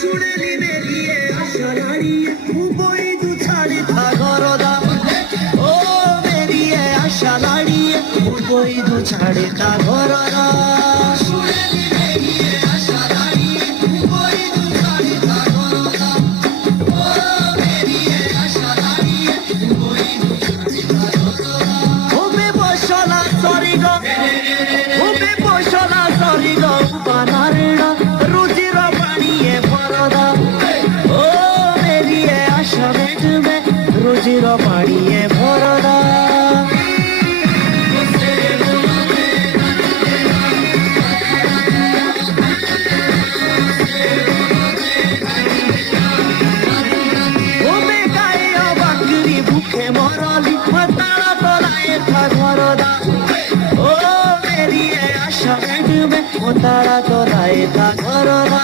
শুনেলি বেরিয়ে আসা দাঁড়িয়ে বই দু ছাড়ি ঘরদা ও বেরিয়ে আসা দাঁড়িয়ে বই দু ছাড়ি ঘরদা শুনেলি বেরিয়ে আসা দাঁড়িয়ে বই দু ছাড়ি ঘরদা ও বেরিয়ে আসা দাঁড়িয়ে বই দু ছাড়ি ঘরদা ওবে বসলা সরি গো ওবে বসলা সরি গো বানারেড়া রুজির পানিয়ে ভরদা ও বেরিয়ে আসা বেটবে রুজির পানিয়ে ভরদা ওবে গায়ে বাকরি ভুখে মরলি তারা তোলায় ঘরদা ও বেরিয়ে আসা বেটবে তারা তোলায় ঘরদা